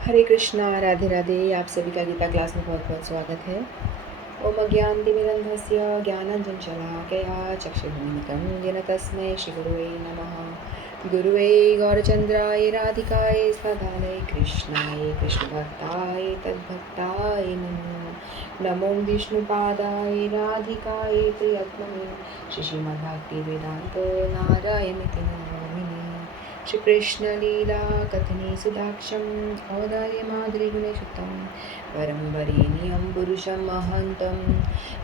हरे कृष्णा, राधे राधे। आप सभी का गीता क्लास में बहुत बहुत स्वागत है। ओम अज्ञानतिमिरन्धस्य ज्ञानाञ्जनशलाकया चक्षुरुन्मिलितं येन तस्मै श्रीगुरुवे नमः। गुरुवे गौरचन्द्राय राधिकाय स्वधानै कृष्णाय कृष्णभक्ताय तद्भक्ताय नमो नमो विष्णुपादाय राधिकाय प्रियत्मने श्रीमद्भक्तिवेदान्त नारायणिति नामिने। श्री कृष्ण लीला कथने सुदाक्षम औदार्य माधुरी गुणेशुतम परम वरेण्यं पुरुषं महन्तं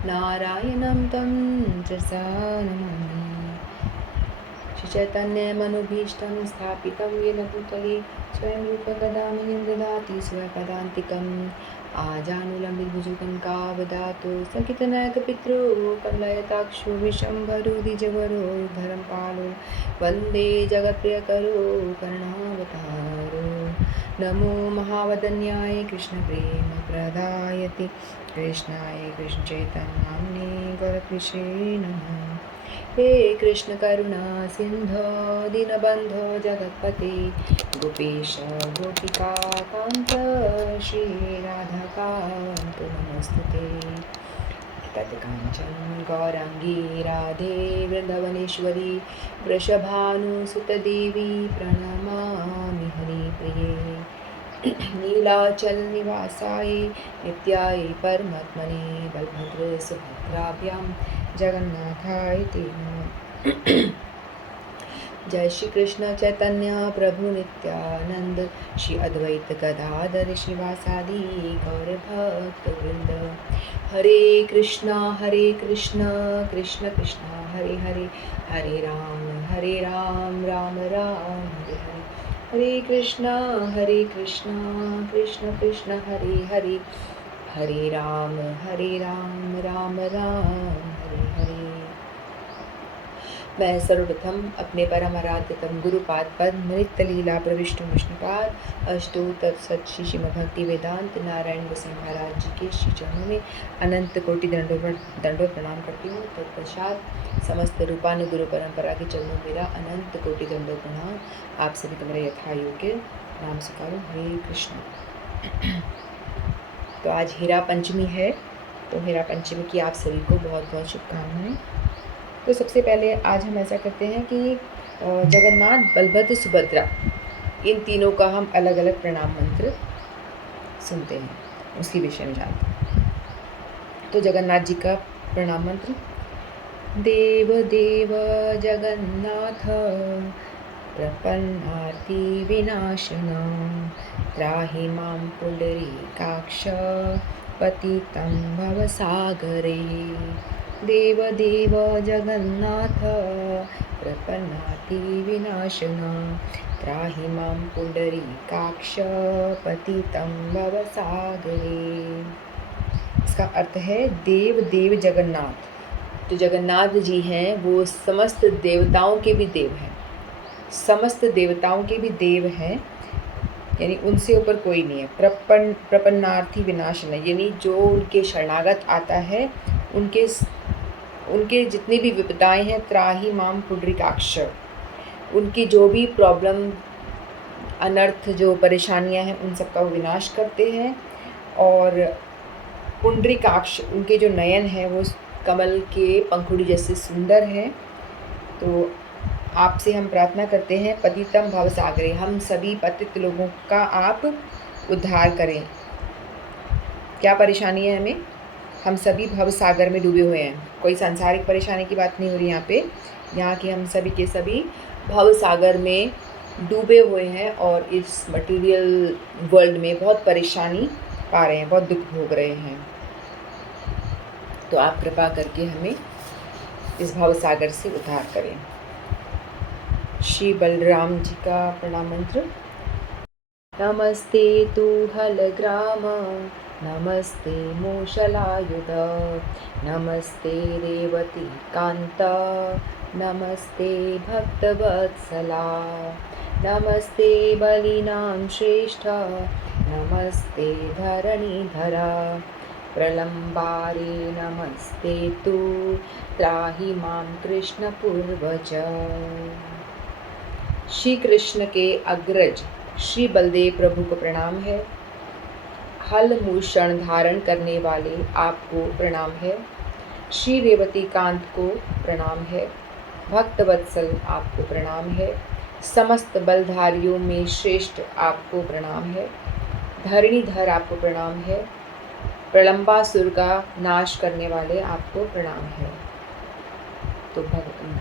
नारायणं तं त्रसा नमामि। श्री चैतन्य मनोभीष्टं स्थापितं येन भूतले स्वयं रूप गदामि ददाति स्वपदान्तिकम् आजानुलम्बितभुजगं कावदातु सङ्कीर्तनायकपितॄपं लयताक्षो विशम्भरो द्विजवरो धरं पालो वन्दे जगत्प्रियकरो करुणावतारो। नमो महावदन्याय कृष्णप्रेमप्रदायते कृष्णाय कृष्णचैतन्याम्ने गौरकृष्णे नमः। हे कृष्ण करुणा सिंधो दीनबंधो जगत्पते गोपेश गोपिका कांत श्री राधा कांत नमस्तुते। तत्कांचन गौरांगी राधे वृंदावनेश्वरी वृषभानुसुत देवी प्रणमामि हरिप्रिये। नीलाचल निवासाय नित्याय परमात्मने बलभद्र सुभद्राभ्यां जगन्नाथाय ते नमः। जय श्री कृष्ण चैतन्य प्रभु नित्यानंद श्री अद्वैत गदाधर शिवासादि गौर भक्त वृंद। हरे कृष्ण कृष्ण कृष्ण हरे हरे, हरे राम राम राम हरे हरे। हरे कृष्ण कृष्ण कृष्ण हरे हरे, हरे राम राम राम हरे हरे। मैं सर्वप्रथम अपने परम आराध्यतम गुरुपाद पद नृत्य लीला प्रविष्टु विष्णुपाद अष्टो तत्सत श्री श्रीमद्भक्ति वेदांत नारायण गोसाई महाराज जी के श्री चरणों में अनंत कोटि दंडों प्रणाम करती हूँ। तत्पश्चात समस्त रूपानुगुरु परंपरा के चरणों मेरा अनंत कोटि दंडों प्रणाम। आप सभी को मेरा यथा योग्य नाम स्वीकारो। हरे कृष्ण। तो आज हीरा पंचमी है, तो हीरा पंचमी की आप सभी को बहुत बहुत शुभकामनाएं। तो सबसे पहले आज हम ऐसा करते हैं कि जगन्नाथ बलभद्र सुभद्रा इन तीनों का हम अलग अलग प्रणाम मंत्र सुनते हैं, उसके विषय में जानते हैं। तो जगन्नाथ जी का प्रणाम मंत्र। देव देव जगन्नाथ प्रपन्नार्ति विनाशन त्राहि मां पुंडरीकाक्ष पतितं भवसागरे। देव देव जगन्नाथ प्रपन्नाति विनाशन त्राहि मां पुंडरीकाक्ष पतितं भवसागरे। इसका अर्थ है देव देव जगन्नाथ। तो जगन्नाथ जी हैं वो समस्त देवताओं के भी देव हैं, समस्त देवताओं के भी देव हैं, यानी उनसे ऊपर कोई नहीं है। प्रपन्नार्थी विनाशन, यानी जो उनके शरणागत आता है उनके जितनी भी विपदाएं हैं, त्राही माम पुंडरीकाक्ष, उनकी जो भी प्रॉब्लम अनर्थ जो परेशानियां हैं उन सबका वो विनाश करते हैं। और पुंडरीकाक्ष, उनके जो नयन हैं वो कमल के पंखुड़ी जैसे सुंदर हैं। तो आपसे हम प्रार्थना करते हैं पतितम भवसागरे, हम सभी पतित लोगों का आप उद्धार करें। क्या परेशानी है हमें? हम सभी भवसागर में डूबे हुए हैं। कोई सांसारिक परेशानी की बात नहीं हो रही यहाँ पे, यहाँ की हम सभी के सभी भवसागर में डूबे हुए हैं और इस मटेरियल वर्ल्ड में बहुत परेशानी पा रहे हैं, बहुत दुख भोग रहे हैं। तो आप कृपा करके हमें इस भवसागर से उद्धार करें। श्री बलराम जी का प्रणाम मंत्र। नमस्ते तु हलग्राम नमस्ते मूषलायुध नमस्ते रेवती कांत नमस्ते भक्तवत्सला नमस्ते बलिनां श्रेष्ठ नमस्ते धरणीधरा प्रलम्बारे नमस्ते तु त्राहि मां कृष्ण पूर्वज। श्री कृष्ण के अग्रज श्री बलदेव प्रभु को प्रणाम है। हल मूषण धारण करने वाले आपको प्रणाम है। श्री रेवती कांत को प्रणाम है। भक्त वत्सल आपको प्रणाम है। समस्त बलधारियों में श्रेष्ठ आपको प्रणाम है। धरणीधर आपको प्रणाम है। प्रलंबासुर का नाश करने वाले आपको प्रणाम है। तो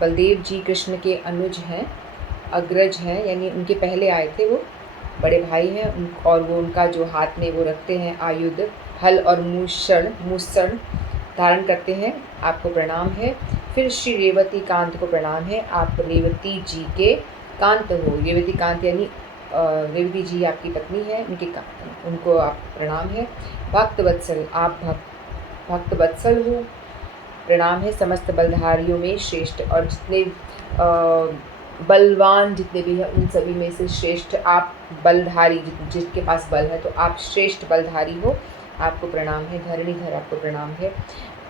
बलदेव जी कृष्ण के अनुज हैं, अग्रज हैं, यानी उनके पहले आए थे, वो बड़े भाई हैं। और वो उनका जो हाथ में वो रखते हैं आयुध, हल और मूषण धारण करते हैं, आपको प्रणाम है। फिर श्री रेवती कांत को प्रणाम है। आप रेवती जी के कांत हो। रेवती कांत यानी रेवती जी आपकी पत्नी है, उनको आप प्रणाम है। भक्त वत्सल, आप भक्त वत्सल हो, प्रणाम है। समस्त बलधारियों में श्रेष्ठ, और जितने बलवान जितने भी हैं उन सभी में से श्रेष्ठ आप बलधारी, जिसके पास बल है, तो आप श्रेष्ठ बलधारी हो, आपको प्रणाम है। धरणीधर आपको प्रणाम है।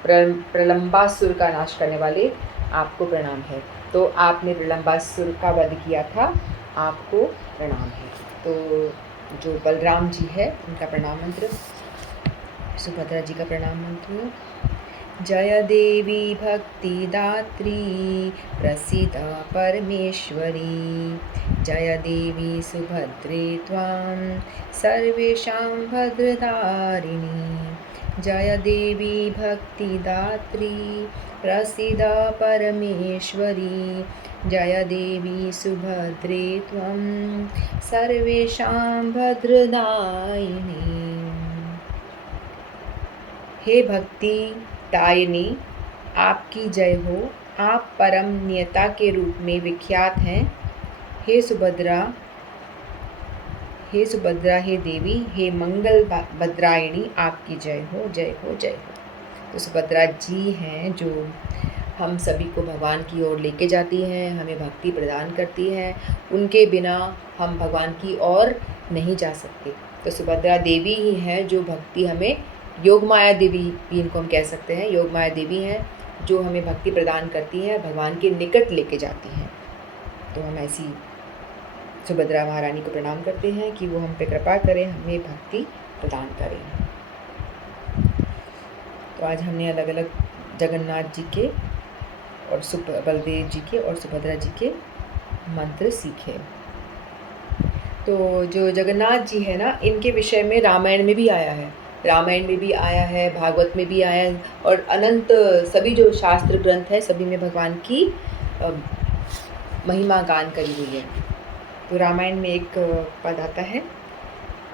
प्रलंबासुर का नाश करने वाले आपको प्रणाम है। तो आपने प्रलंबासुर का वध किया था, आपको प्रणाम है। तो जो बलराम जी है उनका प्रणाम मंत्र, सुभद्रा जी का प्रणाम मंत्र। जय देवी भक्तिदात्री प्रसीदा परमेश्वरी। जय देवी सुभद्रे त्वां सर्वेषां भद्रधारिणी। जय देवी भक्तिदात्री प्रसीदा परमेश्वरी। जय देवी सुभद्रे त्वं सर्वेषां भद्रदायिनी। हे भक्ति दायिनी, आपकी जय हो। आप परम नियता के रूप में विख्यात हैं। हे सुभद्रा, हे देवी, हे मंगल भद्रायणी, आपकी जय हो, जय हो, जय हो। तो सुभद्रा जी हैं जो हम सभी को भगवान की ओर लेके जाती हैं, हमें भक्ति प्रदान करती हैं। उनके बिना हम भगवान की ओर नहीं जा सकते। तो सुभद्रा देवी ही हैं जो भक्ति हमें, योग माया देवी भी इनको हम कह सकते हैं, योग माया देवी हैं जो हमें भक्ति प्रदान करती हैं, भगवान के निकट लेके जाती हैं। तो हम ऐसी सुभद्रा महारानी को प्रणाम करते हैं कि वो हम पे कृपा करें, हमें भक्ति प्रदान करें। तो आज हमने अलग अलग जगन्नाथ जी के और बलदेव जी के और सुभद्रा जी के मंत्र सीखे। तो जो जगन्नाथ जी है ना, इनके विषय में रामायण में भी आया है, भागवत में भी आया है, और अनंत सभी जो शास्त्र ग्रंथ है सभी में भगवान की महिमा गान करी हुई है। तो रामायण में एक पद आता है,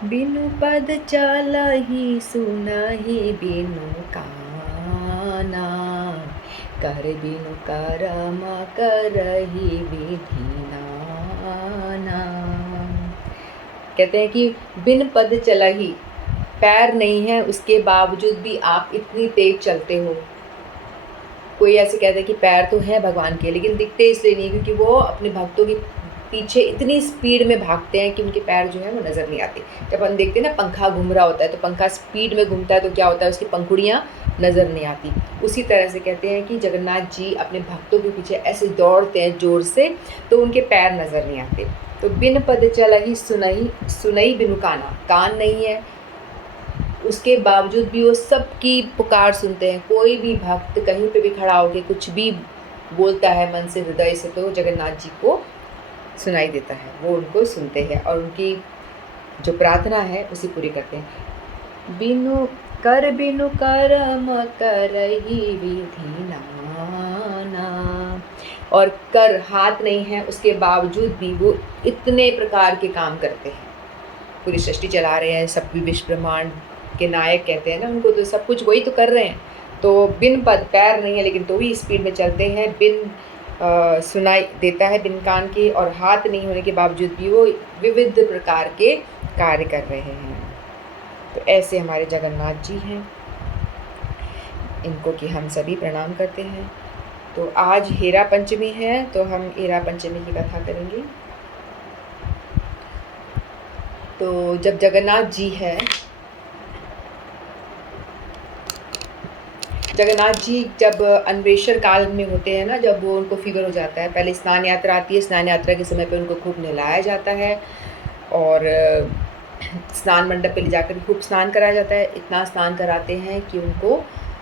बिनु पद चलहि सुनहि बिनु काना, कर बिनु करम करहि विधि नाना। कहते हैं कि बिन पद चलहि, पैर नहीं है उसके बावजूद भी आप इतनी तेज चलते हो। कोई ऐसे कहते हैं कि पैर तो हैं भगवान के, लेकिन दिखते इसलिए नहीं क्योंकि वो अपने भक्तों के पीछे इतनी स्पीड में भागते हैं कि उनके पैर जो है वो नज़र नहीं आते। जब हम देखते हैं ना पंखा घूम रहा होता है, तो पंखा स्पीड में घूमता है तो क्या होता है, उसकी पंखुड़ियाँ नज़र नहीं आती। उसी तरह से कहते हैं कि जगन्नाथ जी अपने भक्तों के पीछे ऐसे दौड़ते हैं ज़ोर से, तो उनके पैर नज़र नहीं आते। तो बिन पद चलहि सुनहि बिनु काना, कान नहीं है उसके बावजूद भी वो सबकी पुकार सुनते हैं। कोई भी भक्त कहीं पे भी खड़ा होकर कुछ भी बोलता है मन से, हृदय से, तो जगन्नाथ जी को सुनाई देता है, वो उनको सुनते हैं और उनकी जो प्रार्थना है उसे पूरी करते हैं। बिनु करम करहि विधि नाना, और कर हाथ नहीं है उसके बावजूद भी वो इतने प्रकार के काम करते हैं, पूरी सृष्टि चला रहे हैं, सब विश्व ब्रह्मांड के नायक कहते हैं ना उनको, तो सब कुछ वही तो कर रहे हैं। तो बिन पद, पैर नहीं है लेकिन तो भी स्पीड में चलते हैं, बिन सुनाई देता है बिन कान के, और हाथ नहीं होने के बावजूद भी वो विविध प्रकार के कार्य कर रहे हैं। तो ऐसे हमारे जगन्नाथ जी हैं, इनको कि हम सभी प्रणाम करते हैं। तो आज हेरा पंचमी है, तो हम हेरा पंचमी की कथा करेंगे। तो जब जगन्नाथ जी है, जगन्नाथ जी जब अन्वेषण काल में होते हैं ना, जब वो उनको फीवर हो जाता है, पहले स्नान यात्रा आती है, स्नान यात्रा के समय पे उनको खूब नहलाया जाता है, और स्नान मंडप पे ले जाकर खूब स्नान कराया जाता है। इतना स्नान कराते हैं कि उनको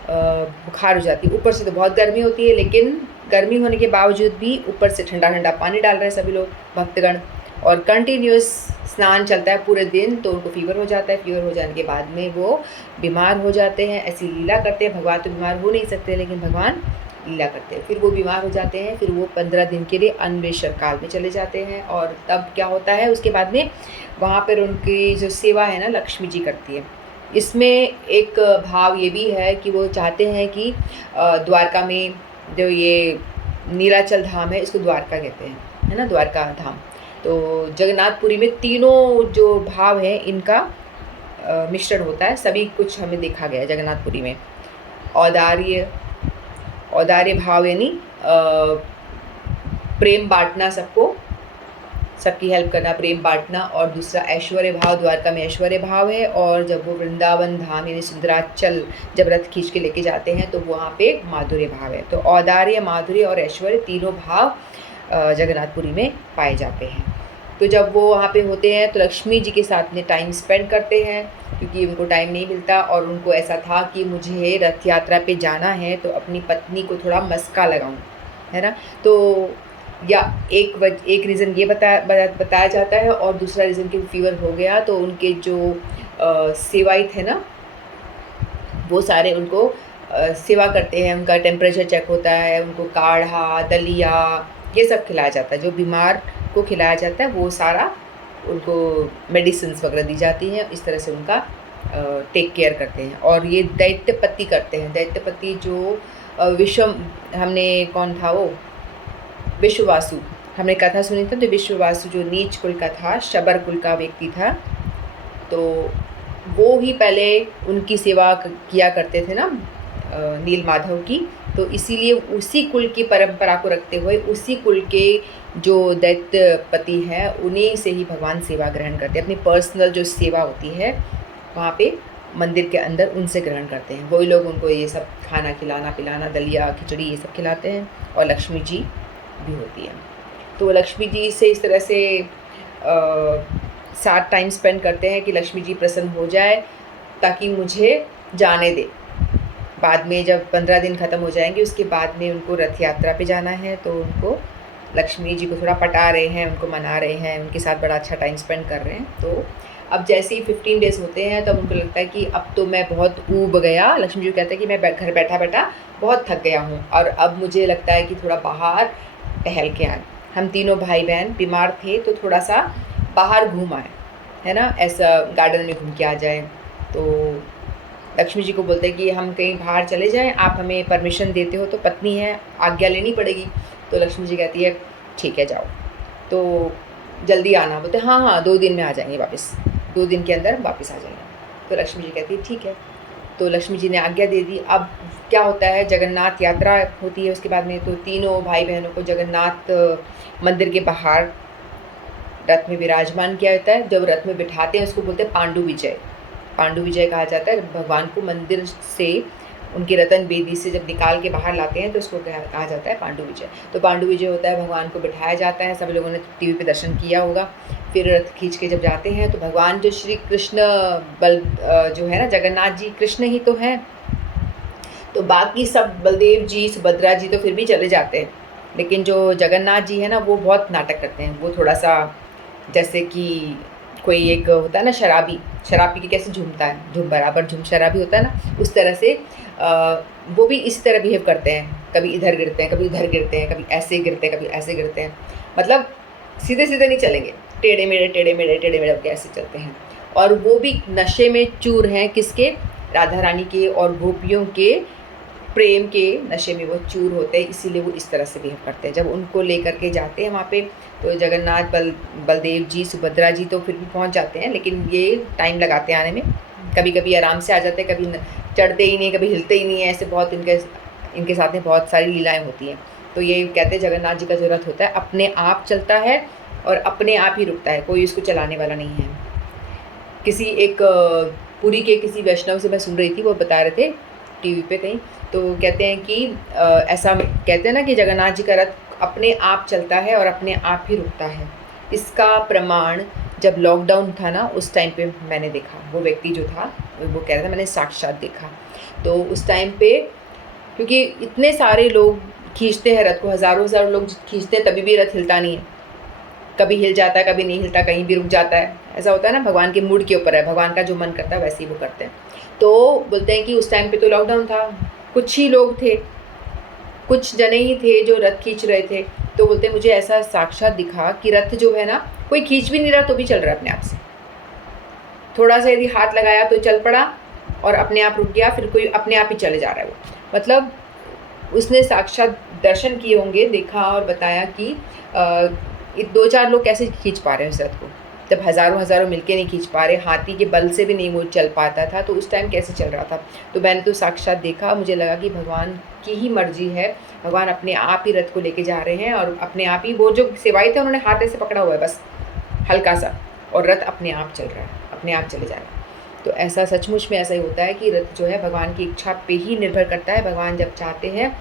बुखार हो जाती है। ऊपर से तो बहुत गर्मी होती है, लेकिन गर्मी होने के बावजूद भी ऊपर से ठंडा ठंडा पानी डाल रहे हैं सभी लोग भक्तगण, और कंटिन्यूस स्नान चलता है पूरे दिन। तो उनको फीवर हो जाता है। फीवर हो जाने के बाद में वो बीमार हो जाते हैं। ऐसी लीला करते हैं। भगवान तो बीमार हो नहीं सकते, लेकिन भगवान लीला करते हैं। फिर वो बीमार हो जाते हैं। फिर वो 15 दिन के लिए अन्वेषण काल में चले जाते हैं। और तब क्या होता है, उसके बाद में वहाँ पर उनकी जो सेवा है ना, लक्ष्मी जी करती है। इसमें एक भाव ये भी है कि वो चाहते हैं कि द्वारका में जो ये नीलाचल धाम है, इसको द्वारका कहते हैं, है ना, द्वारका धाम। तो जगन्नाथपुरी में तीनों जो भाव हैं, इनका मिश्रण होता है। सभी कुछ हमें देखा गया है जगन्नाथपुरी में। औदार्य भाव यानी प्रेम बांटना, सबको, सबकी हेल्प करना, प्रेम बांटना। और दूसरा ऐश्वर्य भाव, द्वारका में ऐश्वर्य भाव है। और जब वो वृंदावन धाम यानी सुंदराचल जब रथ खींच के लेके जाते हैं, तो वहाँ पे माधुर्य भाव है। तो औदार्य, माधुर्य और ऐश्वर्य तीनों भाव जगन्नाथपुरी में पाए जाते हैं। तो जब वो वहाँ पे होते हैं तो लक्ष्मी जी के साथ में टाइम स्पेंड करते हैं, क्योंकि उनको टाइम नहीं मिलता। और उनको ऐसा था कि मुझे रथ यात्रा पे जाना है, तो अपनी पत्नी को थोड़ा मस्का लगाऊं, है ना। तो या एक रीज़न ये बताया जाता है, और दूसरा रीज़न कि फीवर हो गया तो उनके जो सेवायत है ना, वो सारे उनको सेवा करते हैं। उनका टेम्परेचर चेक होता है, उनको काढ़ा, दलिया, ये सब खिलाया जाता है। जो बीमार को खिलाया जाता है, वो सारा उनको मेडिसिन्स वगैरह दी जाती हैं। इस तरह से उनका टेक केयर करते हैं। और ये दैत्यपति करते हैं। दैत्यपति जो हमने कौन था वो, विश्ववासु, हमने कथा सुनी था। तो विश्ववासु जो नीच कुल का था, शबर कुल का व्यक्ति था, तो वो ही पहले उनकी सेवा किया करते थे ना, नील माधव की। तो इसीलिए उसी कुल की परंपरा को रखते हुए उसी कुल के जो दैत्यपति हैं, उन्हीं से ही भगवान सेवा ग्रहण करते हैं। अपनी पर्सनल जो सेवा होती है वहाँ पे मंदिर के अंदर उनसे ग्रहण करते हैं। वही लोग उनको ये सब खाना खिलाना पिलाना, दलिया खिचड़ी ये सब खिलाते हैं। और लक्ष्मी जी भी होती है। तो लक्ष्मी जी से इस तरह से साथ टाइम स्पेंड करते हैं कि लक्ष्मी जी प्रसन्न हो जाए, ताकि मुझे जाने दे। बाद में जब 15 दिन ख़त्म हो जाएंगे, उसके बाद में उनको रथ यात्रा पे जाना है। तो उनको लक्ष्मी जी को थोड़ा पटा रहे हैं, उनको मना रहे हैं, उनके साथ बड़ा अच्छा टाइम स्पेंड कर रहे हैं। तो अब जैसे ही 15 डेज़ होते हैं, तब उनको लगता है कि अब तो मैं बहुत ऊब गया। लक्ष्मी जी कहते हैं कि मैं घर बैठा बैठा बहुत थक गया हूँ, और अब मुझे लगता है कि थोड़ा बाहर टहल के आए। हम तीनों भाई बहन बीमार थे, तो थोड़ा सा बाहर घूम आए, है ना, ऐसा गार्डन में घूम के आ जाए। तो लक्ष्मी जी को बोलते हैं कि हम कहीं बाहर चले जाएं, आप हमें परमिशन देते हो। तो पत्नी है, आज्ञा लेनी पड़ेगी। तो लक्ष्मी जी कहती है ठीक है जाओ, तो जल्दी आना। बोलते हाँ हाँ 2 दिन में आ जाएंगे वापस, 2 दिन के अंदर वापस आ जाएंगे। तो लक्ष्मी जी कहती है ठीक है। तो लक्ष्मी जी ने आज्ञा दे दी। अब क्या होता है, जगन्नाथ यात्रा होती है उसके बाद में। तो तीनों भाई बहनों को जगन्नाथ मंदिर के बाहर रथ में विराजमान किया जाता है। जब रथ में बिठाते हैं, उसको बोलते हैं पांडु विजय। पांडु विजय कहा जाता है। भगवान को मंदिर से, उनकी रतन बेदी से जब निकाल के बाहर लाते हैं, तो उसको कहा जाता है पांडु विजय। तो पांडु विजय होता है, भगवान को बिठाया जाता है। सभी लोगों ने टीवी पे दर्शन किया होगा। फिर रथ खींच के जब जाते हैं, तो भगवान जो श्री कृष्ण जो है ना, जगन्नाथ जी कृष्ण ही तो हैं। तो बाकी सब बलदेव जी, सुभद्रा जी तो फिर भी चले जाते हैं, लेकिन जो जगन्नाथ जी है ना, वो बहुत नाटक करते हैं। वो थोड़ा सा जैसे कि कोई एक होता है ना शराबी, शराब पी के कैसे झूमता है, झूम बराबर झूम शराबी होता है ना, उस तरह से वो भी इस तरह बिहेव करते हैं। कभी इधर गिरते हैं, कभी उधर गिरते हैं, कभी ऐसे गिरते हैं, कभी ऐसे गिरते हैं। मतलब सीधे सीधे नहीं चलेंगे, टेढ़े मेढ़े टेढ़े मेढ़े टेढ़े मेढ़े होकर ऐसे चलते हैं। और वो भी नशे में चूर हैं, किसके, राधा रानी के और गोपियों के प्रेम के नशे में वो चूर होते हैं। इसीलिए वो इस तरह से बिहेव करते हैं। जब उनको लेकर के जाते हैं वहाँ पे, तो जगन्नाथ बलदेव जी, सुभद्रा जी तो फिर भी पहुँच जाते हैं, लेकिन ये टाइम लगाते हैं आने में। कभी कभी आराम से आ जाते हैं, कभी चढ़ते ही नहीं, कभी हिलते ही नहीं है। ऐसे बहुत इनके साथ में बहुत सारी लीलाएँ होती हैं। तो ये कहते हैं जगन्नाथ जी का जो रथ होता है, अपने आप चलता है और अपने आप ही रुकता है, कोई उसको चलाने वाला नहीं है। किसी एक पुरी के किसी वैष्णव से मैं सुन रही थी, वो बता रहे थे टीवी पे कहीं, तो कहते हैं कि ऐसा कहते हैं ना कि जगन्नाथ जी का रथ अपने आप चलता है और अपने आप ही रुकता है। इसका प्रमाण जब लॉकडाउन था ना उस टाइम पे मैंने देखा, वो व्यक्ति जो था वो कह रहा था मैंने साक्षात देखा। तो उस टाइम पे क्योंकि इतने सारे लोग खींचते हैं रथ को, हज़ारों हज़ारों लोग खींचते हैं, तभी भी रथ हिलता नहीं है। कभी हिल जाता है, कभी नहीं हिलता, कहीं भी रुक जाता है। ऐसा होता है ना, भगवान के मूड के ऊपर है, भगवान का जो मन करता है वैसे ही वो करते हैं। तो बोलते हैं कि उस टाइम पे तो लॉकडाउन था, कुछ ही लोग थे, कुछ जने ही थे जो रथ खींच रहे थे। तो बोलते हैं मुझे ऐसा साक्षात दिखा कि रथ जो है ना, कोई खींच भी नहीं रहा तो भी चल रहा है अपने आप से। थोड़ा सा यदि हाथ लगाया तो चल पड़ा और अपने आप रुक गया, फिर कोई अपने आप ही चले जा रहा है वो। मतलब उसने साक्षात दर्शन किए होंगे, देखा और बताया कि 2-4 लोग कैसे खींच पा रहे हैं उस रथ को, जब हज़ारों हज़ारों मिलके नहीं खींच पा रहे, हाथी के बल से भी नहीं वो चल पाता था, तो उस टाइम कैसे चल रहा था। तो मैंने तो साक्षात देखा, मुझे लगा कि भगवान की ही मर्जी है, भगवान अपने आप ही रथ को लेके जा रहे हैं और अपने आप ही वो जो सेवाई थे उन्होंने हाथ ऐसे पकड़ा हुआ है बस हल्का सा, और रथ अपने आप चल रहा है, अपने आप चले जा रहा है। तो ऐसा सचमुच में ऐसा ही होता है कि रथ जो है भगवान की इच्छा पे ही निर्भर करता है। भगवान जब चाहते हैं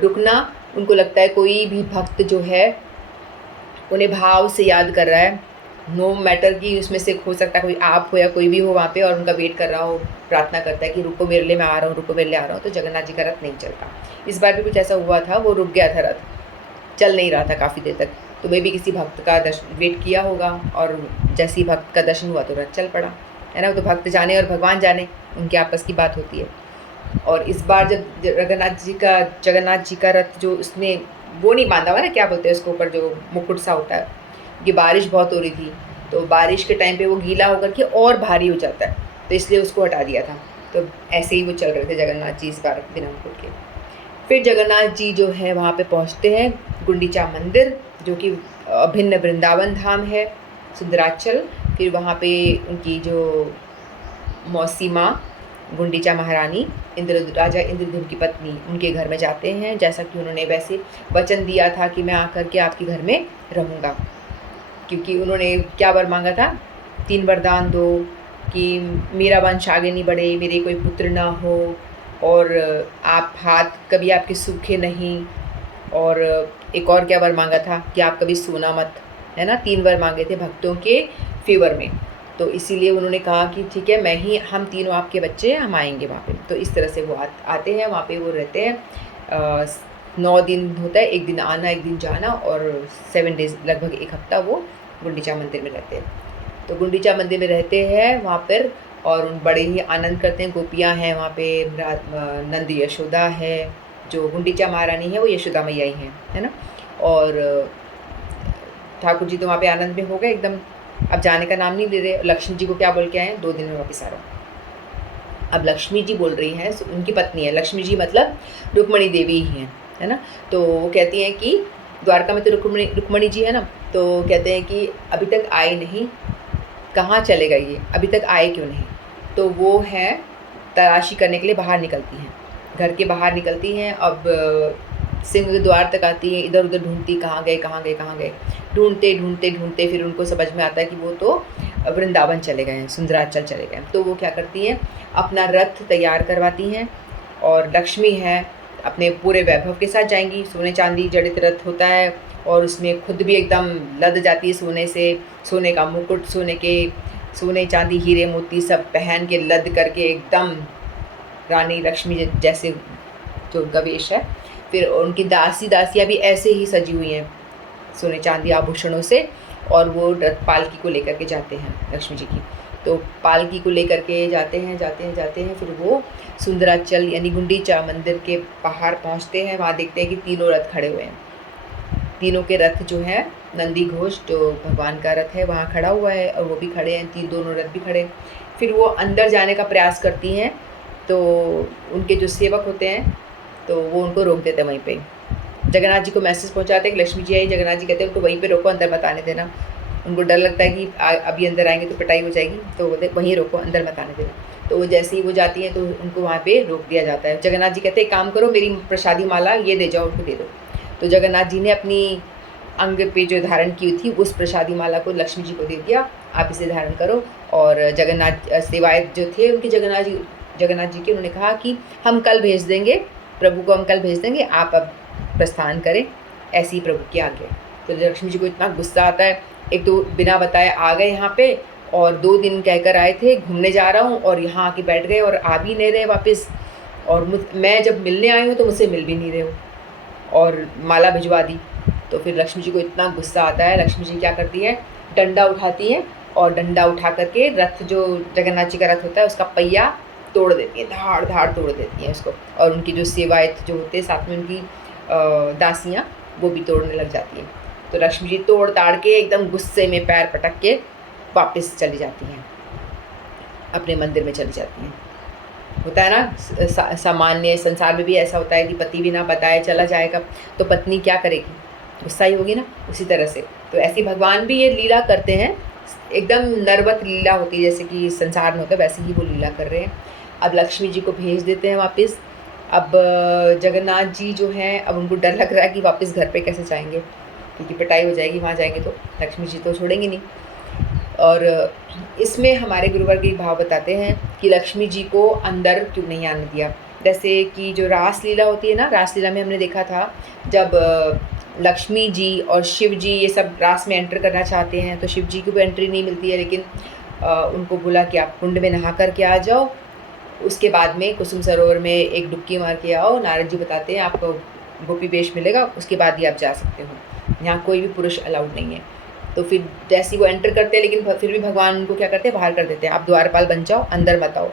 रुकना, उनको लगता है कोई भी भक्त जो है उन्हें भाव से याद कर रहा है, नो मैटर कि उसमें से हो सकता है कोई आप हो या कोई भी हो वहाँ पे और उनका वेट कर रहा हो, प्रार्थना करता है कि रुको मेरे लिए, मैं आ रहा हूँ, रुको मेरे लिए आ रहा हूँ, तो जगन्नाथ जी का रथ नहीं चलता। इस बार भी कुछ ऐसा हुआ था, वो रुक गया था रथ, चल नहीं रहा था काफ़ी देर तक। तो वे भी किसी भक्त का वेट किया होगा और जैसे ही भक्त का दर्शन हुआ तो रथ चल पड़ा, है ना। तो भक्त जाने और भगवान जाने, उनके आपस की बात होती है। और इस बार जब जगन्नाथ जी का रथ जो उसने वो नहीं बांधा हुआ ना, क्या बोलते हैं उसके ऊपर जो मुकुट सा होता है, कि बारिश बहुत हो रही थी, तो बारिश के टाइम पे वो गीला होकर के और भारी हो जाता है, तो इसलिए उसको हटा दिया था। तो ऐसे ही वो चल रहे थे जगन्नाथ जी इस बार बिना मुकुट के। फिर जगन्नाथ जी जो है वहाँ पे पहुँचते हैं गुंडीचा मंदिर, जो कि अभिन्न वृंदावन धाम है, सुंदराचल। फिर वहाँ पे उनकी जो मौसी माँ गुंडीचा महारानी राजा इंद्रद्युम्न की पत्नी, उनके घर में जाते हैं, जैसा कि उन्होंने वैसे वचन दिया था कि मैं आकर के आपके घर में रहूँगा। क्योंकि उन्होंने क्या वर मांगा था, 3 वरदान दो कि मेरा वंश आगे नहीं बढ़े, मेरे कोई पुत्र ना हो, और आप हाथ कभी आपके सूखे नहीं, और एक और क्या वर मांगा था कि आप कभी सोना मत, है ना। 3 वर मांगे थे भक्तों के फेवर में। तो इसीलिए उन्होंने कहा कि ठीक है, मैं ही, हम तीनों आपके बच्चे, हम आएंगे वहाँ पे। तो इस तरह से वो आते हैं वहाँ पे, वो रहते हैं 9 दिन होता है, 1 दिन आना 1 दिन जाना, और 7 डेज़, लगभग 1 हफ्ता वो गुंडीचा मंदिर में रहते हैं। तो गुंडीचा मंदिर में रहते हैं वहाँ पर, और बड़े ही आनंद करते हैं। गोपियाँ हैं वहाँ पे, नंद यशोदा है, जो गुंडीचा महारानी है वो यशोदा मैया ही हैं, है ना। और ठाकुर जी तो वहाँ पे आनंद में हो गए एकदम, अब जाने का नाम नहीं ले रहे। लक्ष्मी जी को क्या बोल के आए, 2 दिन में वापस आ रहा हूँ। अब लक्ष्मी जी बोल रही हैं, उनकी पत्नी है लक्ष्मी जी, मतलब रुक्मणी देवी ही हैं, है ना। तो वो कहती हैं कि द्वारका में तो रुक्मणी जी है ना, तो कहते हैं कि अभी तक आए नहीं, कहाँ चले गए ये, अभी तक आए क्यों नहीं। तो वो हैं तलाशी करने के लिए बाहर निकलती हैं, घर के बाहर निकलती हैं। अब सिंह के द्वार तक आती हैं, इधर उधर ढूंढती, कहाँ गए कहाँ गए कहाँ गए, ढूंढते ढूंढते ढूंढते फिर उनको समझ में आता है कि वो तो वृंदावन चले गए हैं, सुंदराचल चले गए हैं। तो वो क्या करती हैं, अपना रथ तैयार करवाती हैं, और लक्ष्मी है अपने पूरे वैभव के साथ जाएंगी। सोने चांदी जड़ित रथ होता है, और उसमें खुद भी एकदम लद जाती है सोने से, सोने का मुकुट, सोने चांदी हीरे मोती सब पहन के लद करके एकदम रानी लक्ष्मी जैसे जो उनका वेश है। फिर उनकी दासियाँ भी ऐसे ही सजी हुई हैं सोने चांदी आभूषणों से, और वो रथ पालकी को लेकर के जाते हैं लक्ष्मी जी की। तो पालकी को लेकर के जाते हैं, फिर वो सुंदराचल यानी गुंडीचा मंदिर के बाहर पहुंचते हैं। वहाँ देखते हैं कि तीनों रथ खड़े हुए हैं, तीनों के रथ जो है, नंदी घोष जो भगवान का रथ है वहाँ खड़ा हुआ है, और वो भी खड़े हैं, दोनों रथ भी खड़े। फिर वो अंदर जाने का प्रयास करती हैं, तो उनके जो सेवक होते हैं तो वो उनको रोक देते हैं वहीं पे। जगन्नाथ जी को मैसेज पहुंचाते हैं कि लक्ष्मी जी आई। जगन्नाथ जी कहते हैं उनको वहीं पे रोको, अंदर मत आने देना। उनको डर लगता है कि अभी अंदर आएंगे तो पिटाई हो जाएगी, तो बोलते वहीं रोको, अंदर मत आने देना। तो वो जैसे ही वो जाती हैं तो उनको वहाँ पे रोक दिया जाता है। जगन्नाथ जी कहते हैं काम करो, मेरी प्रसादी माला ये ले जाओ, उनको दे दो। तो जगन्नाथ जी ने अपनी अंग पे जो धारण की थी उस प्रसादी माला को लक्ष्मी जी को दे दिया, आप इसे धारण करो। और जगन्नाथ सेवायत जो थे उनके जगन्नाथ जी के, उन्होंने कहा कि हम कल भेज देंगे, प्रभु को हम कल भेज देंगे, आप अब प्रस्थान करें, ऐसी प्रभु की आज्ञा। तो लक्ष्मी जी को इतना गुस्सा आता है, एक तो बिना बताए आ गए यहाँ पे, और 2 दिन कहकर आए थे घूमने जा रहा हूँ, और यहाँ आके बैठ गए और आ भी नहीं रहे वापस। और मैं जब मिलने आई हूँ तो मुझसे मिल भी नहीं रहे हो, और माला भिजवा दी। तो फिर लक्ष्मी जी को इतना गुस्सा आता है, लक्ष्मी जी क्या करती है, डंडा उठाती है, और डंडा उठा करके रथ, जो जगन्नाथ जी का रथ होता है, उसका पहिया तोड़ देती है, धाड़ धाड़ तोड़ देती हैं उसको। और उनकी जो सेवायत जो होते हैं साथ में उनकी दासियाँ, वो भी तोड़ने लग जाती हैं। तो लक्ष्मी जी तोड़ ताड़ के एकदम गुस्से में पैर पटक के वापस चली जाती हैं, अपने मंदिर में चली जाती हैं। होता है ना, सामान्य संसार में भी ऐसा होता है कि पति बिना बताए चला जाएगा तो पत्नी क्या करेगी, गुस्सा ही होगी ना। उसी तरह से तो ऐसी भगवान भी ये लीला करते हैं, एकदम नरवत लीला होती है जैसे कि संसार में होता है, वैसे ही वो लीला कर रहे हैं। अब लक्ष्मी जी को भेज देते हैं वापस। अब जगन्नाथ जी जो हैं, अब उनको डर लग रहा है कि वापस घर पे कैसे जाएंगे, क्योंकि पिटाई हो जाएगी वहाँ जाएंगे तो, लक्ष्मी जी तो छोड़ेंगे नहीं। और इसमें हमारे गुरुवर के भाव बताते हैं कि लक्ष्मी जी को अंदर क्यों नहीं आने दिया। जैसे कि जो रासलीला होती है ना, रासलीला में हमने देखा था जब लक्ष्मी जी और शिव जी ये सब रास में एंटर करना चाहते हैं तो शिव जी को भी एंट्री नहीं मिलती है, लेकिन उनको बोला कि आप कुंड में नहा कर के आ जाओ, उसके बाद में कुसुम सरोवर में एक डुबकी मार के आओ। नारद जी बताते हैं आपको गोपी वेश मिलेगा, उसके बाद ही आप जा सकते हो, यहाँ कोई भी पुरुष अलाउड नहीं है। तो फिर जैसे ही वो एंटर करते हैं, लेकिन फिर भी भगवान उनको क्या करते हैं, बाहर कर देते हैं, आप द्वारपाल बन जाओ, अंदर मत आओ।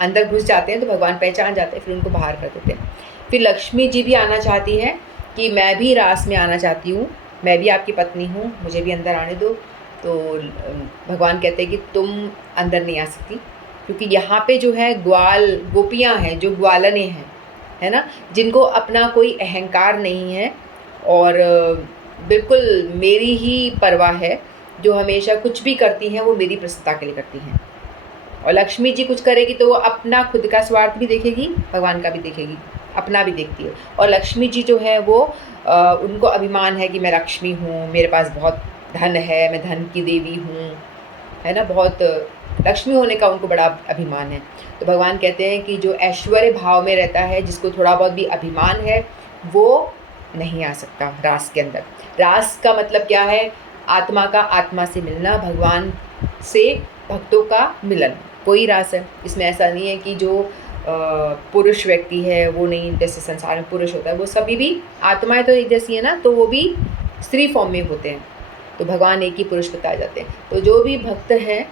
अंदर घुस जाते हैं तो भगवान पहचान जाते हैं, फिर उनको बाहर कर देते हैं। फिर लक्ष्मी जी भी आना चाहती हैं कि मैं भी रास में आना चाहती हूँ, मैं भी आपकी पत्नी हूँ, मुझे भी अंदर आने दो। तो भगवान कहते हैं कि तुम अंदर नहीं आ सकती, क्योंकि यहाँ पे जो है ग्वाल गोपियाँ हैं, जो ग्वालने हैं, है ना, जिनको अपना कोई अहंकार नहीं है और बिल्कुल मेरी ही परवाह है, जो हमेशा कुछ भी करती हैं वो मेरी प्रसन्नता के लिए करती हैं। और लक्ष्मी जी कुछ करेगी तो वो अपना खुद का स्वार्थ भी देखेगी, भगवान का भी देखेगी, अपना भी देखती है। और लक्ष्मी जी जो है वो उनको अभिमान है कि मैं लक्ष्मी हूँ, मेरे पास बहुत धन है, मैं धन की देवी हूँ, है ना, बहुत लक्ष्मी होने का उनको बड़ा अभिमान है। तो भगवान कहते हैं कि जो ऐश्वर्य भाव में रहता है, जिसको थोड़ा बहुत भी अभिमान है, वो नहीं आ सकता रास के अंदर। रास का मतलब क्या है, आत्मा का आत्मा से मिलना, भगवान से भक्तों का मिलन, कोई रास है। इसमें ऐसा नहीं है कि जो पुरुष व्यक्ति है वो नहीं, जैसे संसार में पुरुष होता है, वो सभी भी आत्माएं तो एक जैसी है ना, तो वो भी स्त्री फॉर्म में होते हैं, तो भगवान एक ही पुरुष बताए जाते हैं। तो जो भी भक्त हैं,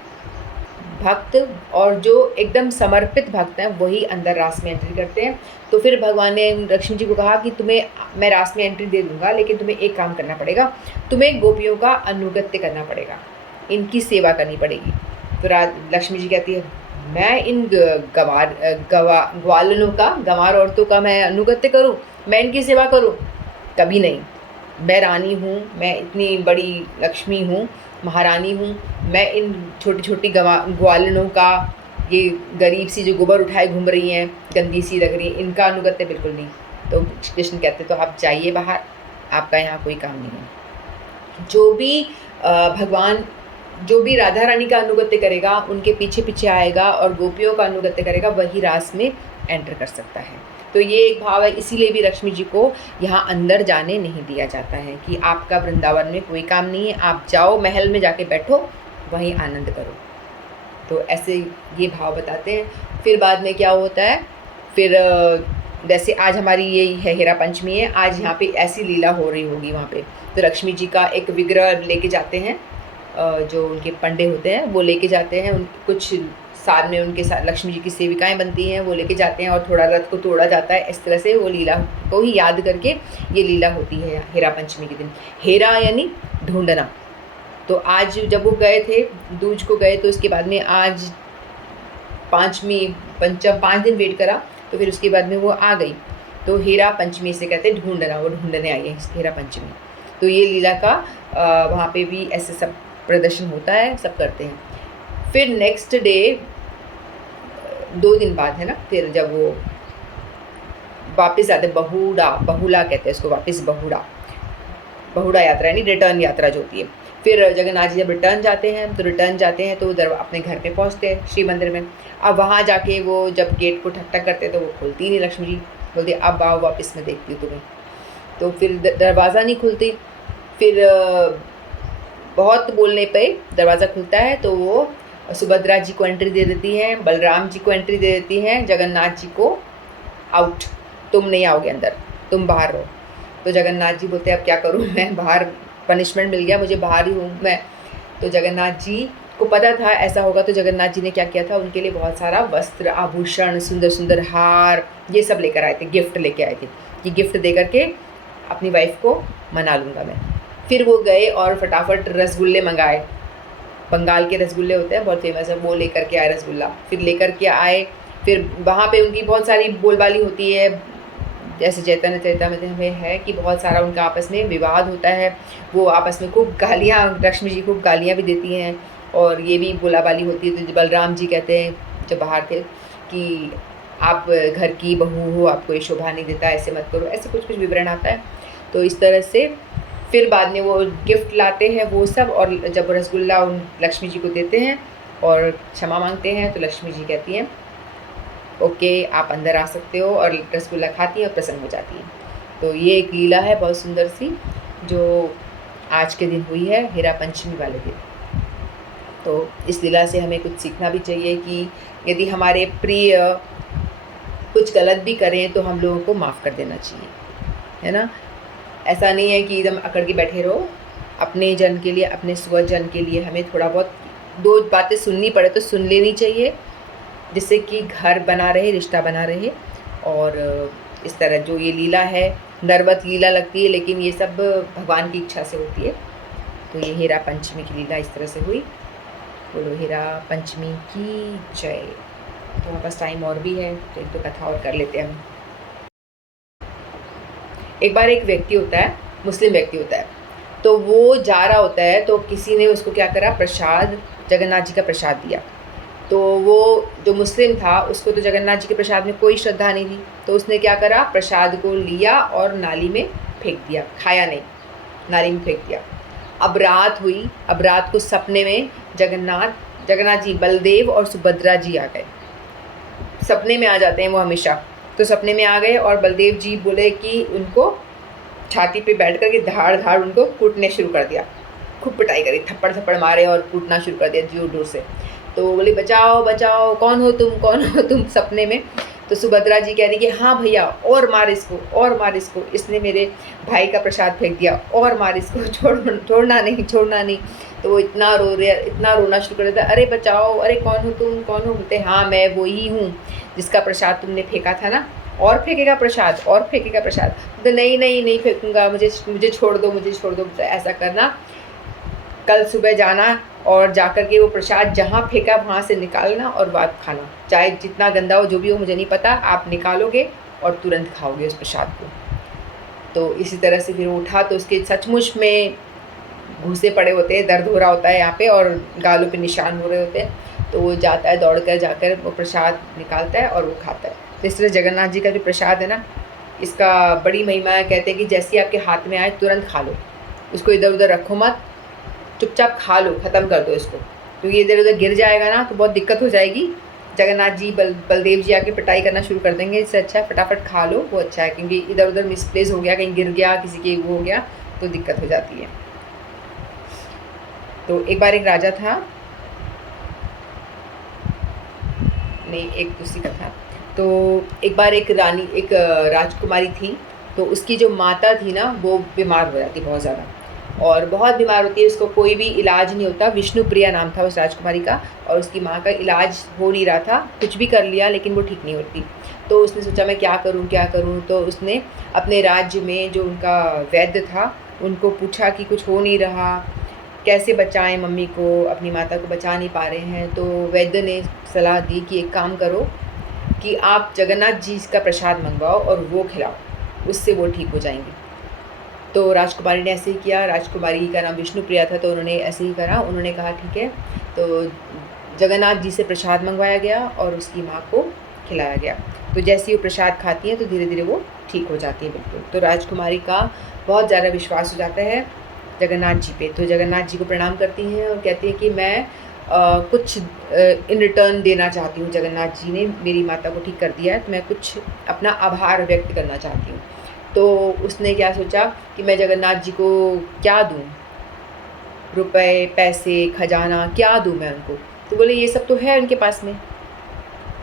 भक्त और जो एकदम समर्पित भक्त हैं, वही अंदर रास में एंट्री करते हैं। तो फिर भगवान ने लक्ष्मी जी को कहा कि तुम्हें मैं रास में एंट्री दे दूंगा, लेकिन तुम्हें एक काम करना पड़ेगा, तुम्हें गोपियों का अनुगत्य करना पड़ेगा, इनकी सेवा करनी पड़ेगी। तो लक्ष्मी जी कहती है, मैं इन ग्वालनों का, गंवार औरतों का मैं अनुगत्य करूं, मैं इनकी सेवा करूं? कभी नहीं। मैं रानी हूँ, मैं इतनी बड़ी लक्ष्मी हूँ, महारानी हूँ, मैं इन छोटी छोटी ग्वालनों का, ये गरीब सी जो गोबर उठाए घूम रही हैं, गंदी सी लग रही है, इनका अनुगत्य बिल्कुल नहीं। तो कृष्ण कहते तो आप जाइए बाहर, आपका यहाँ कोई काम नहीं है। जो भी भगवान, जो भी राधा रानी का अनुगत्य करेगा, उनके पीछे पीछे आएगा और गोपियों का अनुगत्य करेगा, वही रास में एंटर कर सकता है। तो ये एक भाव है, इसीलिए भी लक्ष्मी जी को यहाँ अंदर जाने नहीं दिया जाता है कि आपका वृंदावन में कोई काम नहीं है, आप जाओ महल में जाके बैठो, वहीं आनंद करो। तो ऐसे ये भाव बताते हैं। फिर बाद में क्या होता है, फिर जैसे आज हमारी ये है हेरा पंचमी है, आज यहाँ पे ऐसी लीला हो रही होगी वहाँ पे। तो लक्ष्मी जी का एक विग्रह लेके जाते हैं, जो उनके पंडे होते हैं वो लेके जाते हैं, उन कुछ साथ में उनके साथ लक्ष्मी जी की सेविकाएं बनती हैं, वो लेके जाते हैं और थोड़ा रथ को तोड़ा जाता है। इस तरह से वो लीला को ही याद करके ये लीला होती है हेरा पंचमी के दिन। हेरा यानी ढूंढना। तो आज जब वो गए थे, दूज को गए, तो उसके बाद में आज पंचम 5 दिन वेट करा, तो फिर उसके बाद में वो आ गई। तो हेरा पंचमी से कहते हैं ढूंढना, वो ढूंढने आई है हेरा पंचमी। तो ये लीला का वहाँ पे भी ऐसे सब प्रदर्शन होता है, सब करते हैं। फिर नेक्स्ट डे 2 दिन बाद है ना, फिर जब वो वापस आते, बहुड़ा कहते हैं उसको, वापस बहुड़ा यात्रा यानी रिटर्न यात्रा जो होती है। फिर जगन्नाथ जी जब रिटर्न जाते हैं तो उधर अपने घर पे पहुंचते हैं श्री मंदिर में। अब वहाँ जाके वो जब गेट को ठक ठक करते हैं तो वो खुलती नहीं, लक्ष्मी जी बोलती अब आओ वापस, मैं देखती हूँ तुम्हें। तो फिर दरवाज़ा नहीं खुलती। फिर बहुत बोलने पे दरवाज़ा खुलता है, तो वो सुभद्रा जी को एंट्री दे देती हैं, बलराम जी को एंट्री दे देती हैं, जगन्नाथ जी को आउट, तुम नहीं आओगे अंदर, तुम बाहर रहो। तो जगन्नाथ जी बोलते हैं अब क्या करूँ मैं, बाहर पनिशमेंट मिल गया मुझे, बाहर ही हूँ मैं। तो जगन्नाथ जी को पता था ऐसा होगा, तो जगन्नाथ जी ने क्या किया था, उनके लिए बहुत सारा वस्त्र, आभूषण, सुंदर सुंदर हार, ये सब लेकर आए थे, गिफ्ट लेके आए थे कि गिफ्ट दे करके अपनी वाइफ को मना लूँगा मैं। फिर वो गए और फटाफट रसगुल्ले मंगाए, बंगाल के रसगुल्ले होते हैं बहुत फेमस है, वो लेकर के आए रसगुल्ला। फिर लेकर के आए, फिर वहाँ पे उनकी बहुत सारी बोलबाली होती है, जैसे चैतन्य चरितामृत में है कि बहुत सारा उनका आपस में विवाद होता है, वो आपस में खूब गालियाँ, लक्ष्मी जी खूब गालियाँ भी देती हैं और ये भी बोलाबाली होती है। तो बलराम जी कहते हैं जब बाहर थे कि आप घर की बहू हो, आपको ये शोभा नहीं देता, ऐसे मत करो, ऐसे कुछ कुछ विवरण आता है। तो इस तरह से फिर बाद में वो गिफ्ट लाते हैं वो सब, और जब रसगुल्ला उन लक्ष्मी जी को देते हैं और क्षमा मांगते हैं, तो लक्ष्मी जी कहती हैं ओके आप अंदर आ सकते हो, और रसगुल्ला खाती हैं और प्रसन्न हो जाती हैं। तो ये एक लीला है बहुत सुंदर सी, जो आज के दिन हुई है, हेरा पंचमी वाले दिन। तो इस लीला से हमें कुछ सीखना भी चाहिए कि यदि हमारे प्रिय कुछ गलत भी करें तो हम लोगों को माफ़ कर देना चाहिए, है ना। ऐसा नहीं है कि एकदम अकड़ के बैठे रहो, अपने जन के लिए, अपने स्वजन के लिए हमें थोड़ा बहुत दो बातें सुननी पड़े तो सुन लेनी चाहिए, जिससे कि घर बना रहे, रिश्ता बना रहे। और इस तरह जो ये लीला है, नरवत लीला लगती है, लेकिन ये सब भगवान की इच्छा से होती है। तो ये हेरा पंचमी की लीला इस तरह से हुई। बोलो हेरा पंचमी की जय। तो हमारे पास टाइम और भी है, तो एक दो कथा और कर लेते हैं हम। एक बार एक व्यक्ति होता है, मुस्लिम व्यक्ति होता है, तो वो जा रहा होता है, तो किसी ने उसको क्या करा, प्रसाद, जगन्नाथ जी का प्रसाद दिया। तो वो जो मुस्लिम था, उसको तो जगन्नाथ जी के प्रसाद में कोई श्रद्धा नहीं थी, तो उसने क्या करा, प्रसाद को लिया और नाली में फेंक दिया, खाया नहीं, नाली में फेंक दिया। अब रात हुई, अब रात को सपने में जगन्नाथ जी, बलदेव और सुभद्रा जी आ गए। सपने में आ जाते हैं वो हमेशा, तो सपने में आ गए और बलदेव जी बोले कि उनको छाती पे बैठ कर के धाड़ धाड़ उनको कूटने शुरू कर दिया, खूब पिटाई करी, थप्पड़ थप्पड़ मारे और कूटना शुरू कर दिया जोर जोर से। तो वो बोली बचाओ बचाओ, कौन हो तुम, कौन हो तुम, सपने में। तो सुभद्रा जी कह रही कि हाँ भैया, और मार इसको, और मार इसको, इसने मेरे भाई का प्रसाद फेंक दिया, और मार इसको, छोड़ना नहीं, छोड़ना नहीं। तो वो इतना इतना रोना शुरू कर देता, अरे बचाओ, अरे कौन हो तुम, कौन हो। बोलते हाँ मैं वही हूँ जिसका प्रसाद तुमने फेंका था ना, और फेंकेगा प्रसाद, और फेंकेगा प्रसाद। तो नहीं नहीं नहीं फेंकूंगा, मुझे छोड़ दो, मुझे छोड़ दो। तो ऐसा करना, कल सुबह जाना और जाकर के वो प्रसाद जहाँ फेंका वहाँ से निकालना और बाद खाना, चाहे जितना गंदा हो, जो भी हो, मुझे नहीं पता, आप निकालोगे और तुरंत खाओगे उस प्रसाद को। तो इसी तरह से फिर वो उठा, तो उसके सचमुच में घूसे पड़े होते हैं, दर्द हो रहा होता है यहाँ पे और गालों पे निशान हो रहे होते हैं। तो वो जाता है, दौड़ कर जाकर वो प्रसाद निकालता है और वो खाता है। तो इस तरह जगन्नाथ जी का जो प्रसाद है ना, इसका बड़ी महिमा है। कहते हैं कि जैसे आपके हाथ में आए तुरंत खा लो, उसको इधर उधर रखो मत, चुपचाप खा लो, ख़त्म कर दो इसको, क्योंकि इधर उधर गिर जाएगा ना तो बहुत दिक्कत हो जाएगी। जगन्नाथ जी बलदेव जी आके पिटाई करना शुरू कर देंगे, इससे अच्छा है फटाफट खा लो, वो अच्छा है, क्योंकि इधर उधर मिसप्लेस हो गया, कहीं गिर गया, किसी के वो हो गया तो दिक्कत हो जाती है। तो एक बार एक राजा था, नहीं एक दूसरी कथा। तो एक बार एक रानी, एक राजकुमारी थी, तो उसकी जो माता थी ना वो बीमार हो जाती बहुत ज़्यादा, और बहुत बीमार होती है, उसको कोई भी इलाज नहीं होता। विष्णुप्रिया नाम था उस राजकुमारी का, और उसकी माँ का इलाज हो नहीं रहा था, कुछ भी कर लिया लेकिन वो ठीक नहीं होती। तो उसने सोचा मैं क्या करूँ क्या करूँ। तो उसने अपने राज्य में जो उनका वैद्य था उनको पूछा कि कुछ हो नहीं रहा, कैसे बचाएं मम्मी को, अपनी माता को बचा नहीं पा रहे हैं। तो वैद्य ने सलाह दी कि एक काम करो कि आप जगन्नाथ जी का प्रसाद मंगवाओ और वो खिलाओ, उससे वो ठीक हो जाएंगी। तो राजकुमारी ने ऐसे ही किया। राजकुमारी का नाम विष्णुप्रिया था, तो उन्होंने ऐसे ही करा। उन्होंने कहा ठीक है, तो जगन्नाथ जी से प्रसाद मंगवाया गया और उसकी माँ को खिलाया गया। तो जैसे ही वो प्रसाद खाती हैं तो धीरे धीरे वो ठीक हो जाती है बिल्कुल। तो राजकुमारी का बहुत ज़्यादा विश्वास हो जाता है जगन्नाथ जी पे। तो जगन्नाथ जी को प्रणाम करती हैं और कहती हैं कि मैं कुछ इन रिटर्न देना चाहती हूँ। जगन्नाथ जी ने मेरी माता को ठीक कर दिया है, तो मैं कुछ अपना आभार व्यक्त करना चाहती हूँ। तो उसने क्या सोचा कि मैं जगन्नाथ जी को क्या दूँ, रुपए, पैसे, खजाना क्या दूँ मैं उनको? तो बोले ये सब तो है उनके पास में,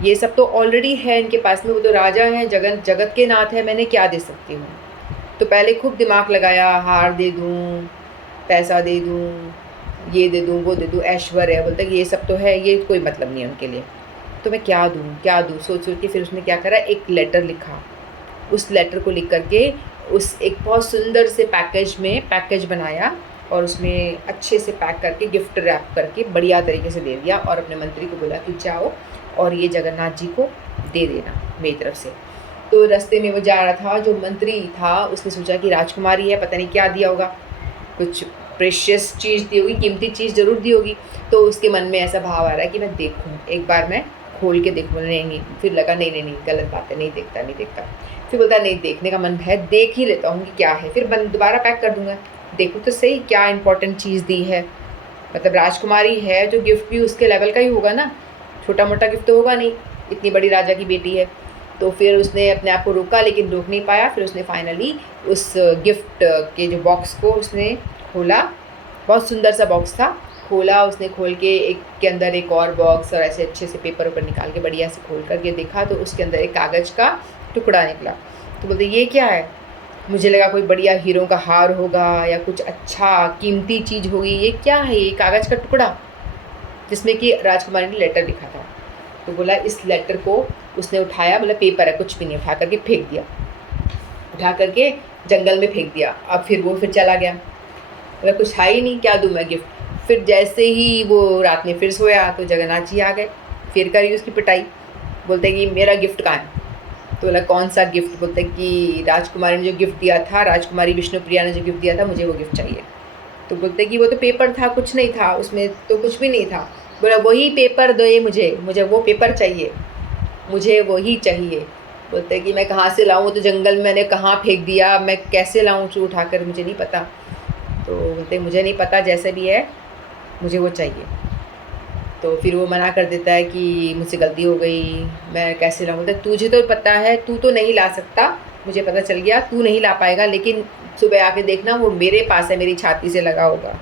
ये सब तो ऑलरेडी है इनके पास में, वो तो राजा हैं, जगत के नाथ हैं, मैंने क्या दे सकती हूँ? तो पहले खूब दिमाग लगाया, हार दे दूँ, पैसा दे दूँ, ये दे दूँ, वो दे दूँ, ऐश्वर्य, बोलता है कि ये सब तो है, ये कोई मतलब नहीं है उनके लिए। तो मैं क्या दूँ, क्या दूँ? सोच-सोच के फिर उसने क्या करा, एक लेटर लिखा। उस लेटर को लिख कर के उस एक बहुत सुंदर से पैकेज बनाया और उसमें अच्छे से पैक करके गिफ्ट रैप करके बढ़िया तरीके से दे दिया और अपने मंत्री को बोला कि जाओ और ये जगन्नाथ जी को दे देना मेरी तरफ से। तो रास्ते में वो जा रहा था, जो मंत्री था उसने सोचा कि राजकुमारी है, पता नहीं क्या दिया होगा, कुछ प्रेशियस चीज़ दी होगी, कीमती चीज़ ज़रूर दी होगी। तो उसके मन में ऐसा भाव आ रहा है कि मैं देखूँ, एक बार मैं खोल के देखूँ। नहीं, फिर लगा नहीं, गलत बात है, नहीं देखता। फिर बोलता नहीं, देखने का मन है, देख ही लेता हूँ कि क्या है, फिर दोबारा पैक कर दूँगा, देखूँ तो सही क्या इम्पोर्टेंट चीज़ दी है। मतलब राजकुमारी है तो गिफ्ट भी उसके लेवल का ही होगा ना, छोटा-मोटा गिफ्ट तो होगा नहीं, इतनी बड़ी राजा की बेटी है। तो फिर उसने अपने आप को रोका, लेकिन रोक नहीं पाया। फिर उसने फाइनली उस गिफ्ट के जो बॉक्स को उसने खोला, बहुत सुंदर सा बॉक्स था, खोला उसने, खोल के एक के अंदर एक और बॉक्स और ऐसे अच्छे से पेपर निकाल के बढ़िया से खोल करके देखा तो उसके अंदर एक कागज़ का टुकड़ा निकला। तो बोलते ये क्या है? मुझे लगा कोई बढ़िया हीरों का हार होगा या कुछ अच्छा कीमती चीज़ होगी, ये क्या है? ये कागज़ का टुकड़ा जिसमें कि राजकुमारी ने लेटर लिखा था। तो बोला इस लेटर को उसने उठाया, बोला पेपर है, कुछ भी नहीं, उठा करके फेंक दिया, उठा करके जंगल में फेंक दिया। अब फिर वो फिर चला गया, बोला कुछ है ही नहीं, क्या दूँ मैं गिफ्ट? फिर जैसे ही वो रात में फिर सोया तो जगन्नाथ जी आ गए, फिर करी उसकी पिटाई, बोलते कि मेरा गिफ्ट कहाँ है? तो बोला कौन सा गिफ्ट? बोलते कि राजकुमारी ने जो गिफ्ट दिया था, राजकुमारी विष्णुप्रिया ने जो गिफ्ट दिया था, मुझे वो गिफ्ट चाहिए। तो बोलते कि वो तो पेपर था, कुछ नहीं था उसमें, तो कुछ भी नहीं था। बोला वही पेपर दो, ये मुझे वो पेपर चाहिए, मुझे वही चाहिए। बोलते कि मैं कहाँ से लाऊँ, तो जंगल में मैंने कहाँ फेंक दिया, मैं कैसे लाऊँ उठा कर, मुझे नहीं पता। तो बोलते मुझे नहीं पता, जैसे भी है मुझे वो चाहिए। तो फिर वो मना कर देता है कि मुझसे गलती हो गई, मैं कैसे लाऊँ? बोलता तुझे तो पता है, तू तो नहीं ला सकता, मुझे पता चल गया, तू नहीं ला पाएगा, लेकिन सुबह आके देखना वो मेरे पास है, मेरी छाती से लगा होगा।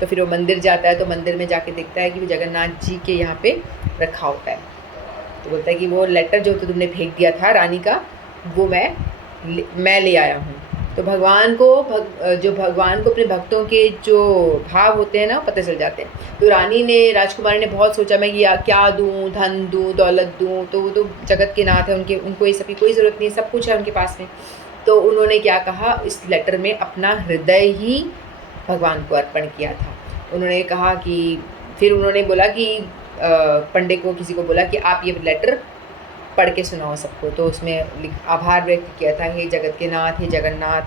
तो फिर वो मंदिर जाता है, तो मंदिर में जाके देखता है कि वो जगन्नाथ जी के यहाँ पे रखा होता है। तो बोलता है कि वो लेटर जो तो तुमने फेंक दिया था रानी का, वो मैं ले आया हूँ। तो भगवान को अपने भक्तों के जो भाव होते हैं ना, पता चल जाते हैं। तो राजकुमारी ने बहुत सोचा, मैं ये क्या दूँ, धन दूँ, दौलत दूँ? तो वो तो जगत के नाथ है, उनको ये सब की कोई ज़रूरत नहीं है, सब कुछ है उनके पास में। तो उन्होंने क्या कहा, इस लेटर में अपना हृदय ही भगवान को अर्पण किया था। उन्होंने कहा कि फिर उन्होंने बोला कि पंडित को, किसी को बोला कि आप ये लेटर पढ़ के सुनाओ सबको। तो उसमें आभार व्यक्त किया था, हे जगत के नाथ, हे जगन्नाथ,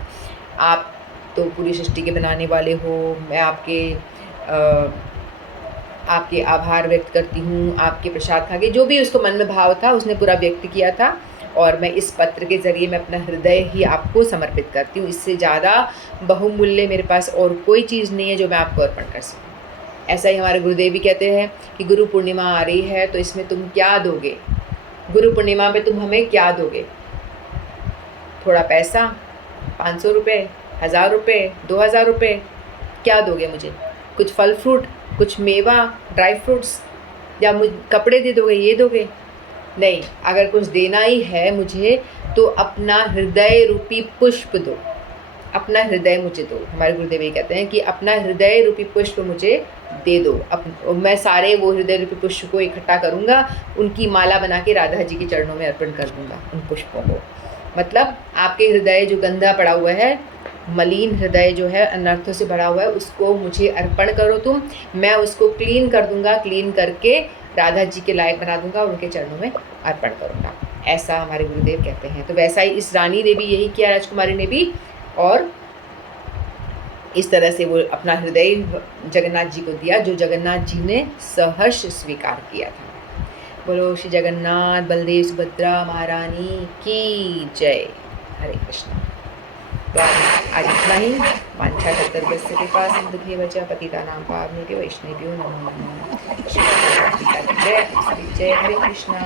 आप तो पूरी सृष्टि के बनाने वाले हो, मैं आपके आभार व्यक्त करती हूँ, आपके प्रसाद खा के, जो भी उसको मन में भाव था उसने पूरा व्यक्त किया था। और मैं इस पत्र के ज़रिए मैं अपना हृदय ही आपको समर्पित करती हूँ, इससे ज़्यादा बहुमूल्य मेरे पास और कोई चीज़ नहीं है जो मैं आपको अर्पण कर सकूँ। ऐसा ही हमारे गुरुदेव भी कहते हैं कि गुरु पूर्णिमा आ रही है, तो इसमें तुम क्या दोगे? गुरु पूर्णिमा पे तुम हमें क्या दोगे? थोड़ा पैसा, 500 रुपये, 1000 रुपये, 2000 रुपये, क्या दोगे मुझे? कुछ फल फ्रूट, कुछ मेवा, ड्राई फ्रूट्स, या कपड़े दे दोगे, ये दोगे? नहीं, अगर कुछ देना ही है मुझे तो अपना हृदय रूपी पुष्प दो, अपना हृदय मुझे दो। हमारे गुरुदेव ये कहते हैं कि अपना हृदय रूपी पुष्प मुझे दे दो। मैं सारे वो हृदय रूपी पुष्प को इकट्ठा करूँगा, उनकी माला बना के राधा जी के चरणों में अर्पण कर दूँगा उन पुष्पों को। मतलब आपके हृदय जो गंदा पड़ा हुआ है, मलिन हृदय जो है, अनर्थों से भरा हुआ है, उसको मुझे अर्पण करो तुम, मैं उसको क्लीन कर दूँगा, क्लीन करके राधा जी के लायक बना दूँगा और उनके चरणों में अर्पण करूँगा। ऐसा हमारे गुरुदेव कहते हैं। तो वैसा ही इस रानी ने भी यही किया, राजकुमारी ने भी, और इस तरह से वो अपना हृदय जगन्नाथ जी को दिया, जो जगन्नाथ जी ने सहर्ष स्वीकार किया था। बोलो श्री जगन्नाथ बलदेव सुभद्रा महारानी की जय। हरे कृष्णा। तो आज इतना ही। वांछा कर्तव्यस्य कृपा सिंधुभ्येव च पतितानां पावनेभ्यो वैष्णवेभ्यो नमो नमः। जय हरे कृष्णा।